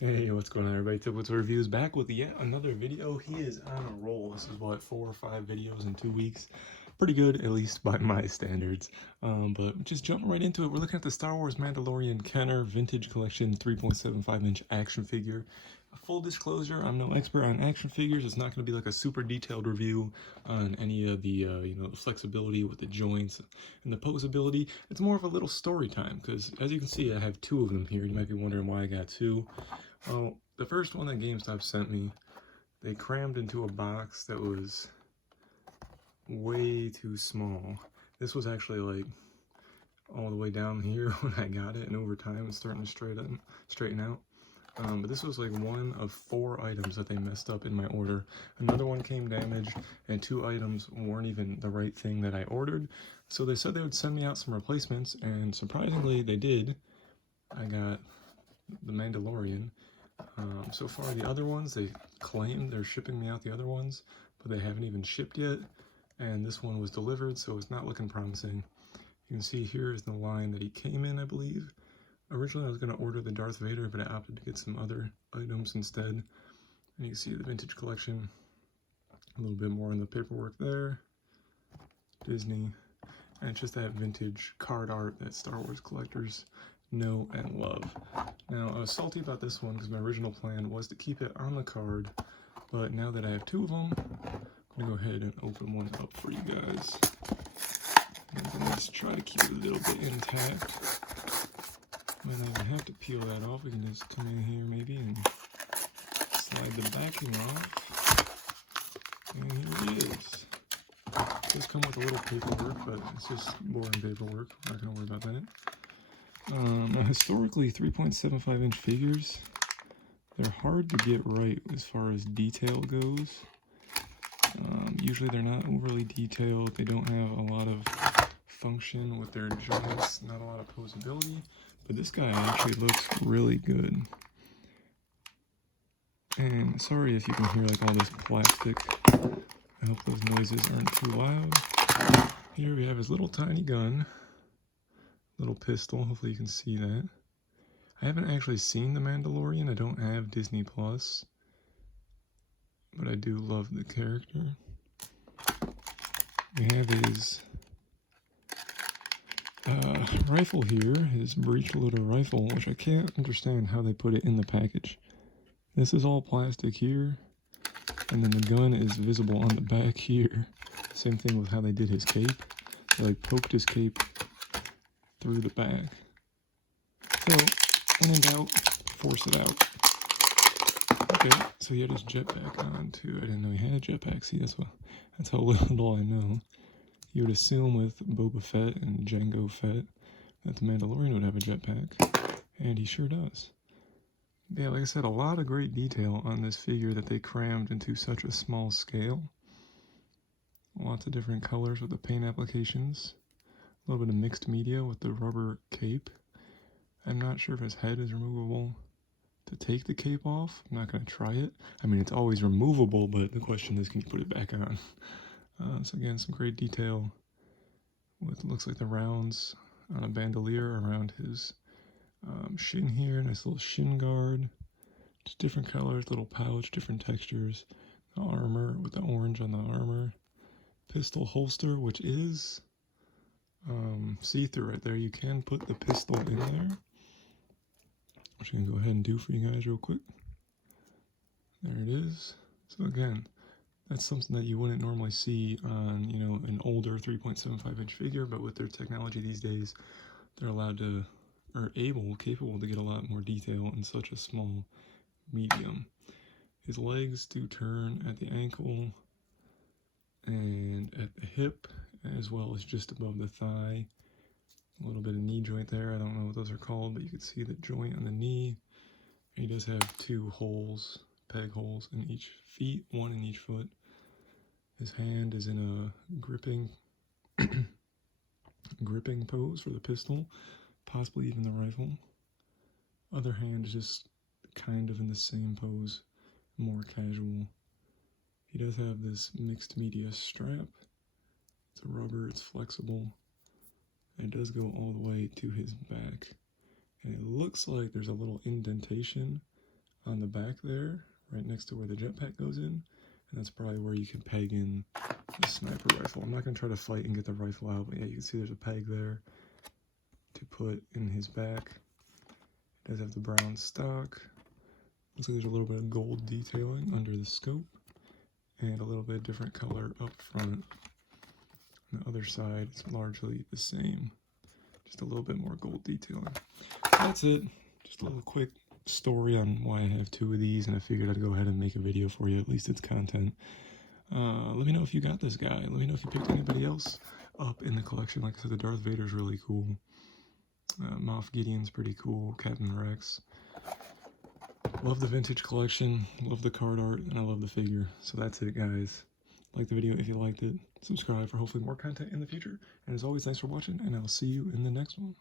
Hey, what's going on, everybody? Tiplets Reviews back with yet another video. He is on a roll. This is what, 4 or 5 videos in 2 weeks. Pretty good, at least by my standards. But just jumping right into it, we're looking at the Star Wars Mandalorian Kenner Vintage Collection 3.75-inch action figure. Full disclosure, I'm no expert on action figures. It's not going to be like a super detailed review on any of the, the flexibility with the joints and the posability. It's more of a little story time because, as you can see, I have 2 of them here. You might be wondering why I got 2. Well, the first one that GameStop sent me, they crammed into a box that was way too small. This was actually like all the way down here when I got it, and over time it's starting to straighten out. But this was like one of 4 items that they messed up in my order. Another one came damaged, and 2 items weren't even the right thing that I ordered. So they said they would send me out some replacements, and surprisingly they did. I got the Mandalorian. So far, the other ones, they claim they're shipping me out the other ones, but they haven't even shipped yet. And this one was delivered, so it's not looking promising. You can see here is the line that he came in, I believe. Originally, I was going to order the Darth Vader, but I opted to get some other items instead. And you can see the vintage collection. A little bit more in the paperwork there. Disney. And it's just that vintage card art that Star Wars collectors know and love. Now, I was salty about this one because my original plan was to keep it on the card, but now that I have 2 of them, I'm going to go ahead and open one up for you guys. I'm going to just try to keep it a little bit intact. Might not even have to peel that off. We can just come in here maybe and slide the backing off. And here it is. It does come with a little paperwork, but it's just boring paperwork. I'm not going to worry about that. Now, historically, 3.75-inch figures, they're hard to get right as far as detail goes. Usually they're not overly detailed. They don't have a lot of function with their joints, not a lot of posability. But this guy actually looks really good. And sorry if you can hear like all this plastic. I hope those noises aren't too loud. Here we have his little tiny gun. Little pistol, hopefully you can see that. I haven't actually seen The Mandalorian. I don't have Disney Plus, but I do love the character. We have his rifle here, his breech loader rifle, which I can't understand how they put it in the package. This is all plastic here, and then the gun is visible on the back here. Same thing with how they did his cape. They like poked his cape through the back. So, when in doubt, force it out. Okay, so he had his jetpack on too. I didn't know he had a jetpack. See, that's how little I know. You would assume with Boba Fett and Jango Fett that the Mandalorian would have a jetpack, and he sure does. Yeah, like I said, a lot of great detail on this figure that they crammed into such a small scale. Lots of different colors with the paint applications. A little bit of mixed media with the rubber cape. I'm not sure if his head is removable to take the cape off. I'm not going to try it. I mean, it's always removable, but the question is, can you put it back on? So again, some great detail with, looks like the rounds on a bandolier around his shin here. Nice little shin guard. Just different colors, little pouch, different textures. The armor with the orange on the armor. Pistol holster, which is see-through right there. You can put the pistol in there, which I can go ahead and do for you guys real quick. There it is. So again, that's something that you wouldn't normally see on, an older 3.75-inch figure, but with their technology these days, they're allowed to, or capable to get a lot more detail in such a small medium. His legs do turn at the ankle and at the hip, as well as just above the thigh. A little bit of knee joint there. I don't know what those are called, but you can see the joint on the knee. He does have 2 holes, peg holes in each feet, 1 in each foot. His hand is in a gripping pose for the pistol, possibly even the rifle. Other hand is just kind of in the same pose, more casual. He does have this mixed media strap. It's a rubber, it's flexible. And it does go all the way to his back. And it looks like there's a little indentation on the back there, right next to where the jetpack goes in, and that's probably where you can peg in the sniper rifle. I'm not going to try to fight and get the rifle out, but yeah, you can see there's a peg there to put in his back. It does have the brown stock. Looks like there's a little bit of gold detailing under the scope, and a little bit different color up front. On the other side, it's largely the same, just a little bit more gold detailing. That's it. Just a little quick story on why I have two of these, and I figured I'd go ahead and make a video for you. At least it's content. Let me know if you got this guy. Let me know if you picked anybody else up in the collection. Like I said, the Darth Vader's really cool. Moff Gideon's pretty cool. Captain Rex. Love the vintage collection. Love the card art, and I love the figure. So that's it, guys. Like the video if you liked it. Subscribe for hopefully more content in the future. And as always, thanks for watching, and I'll see you in the next one.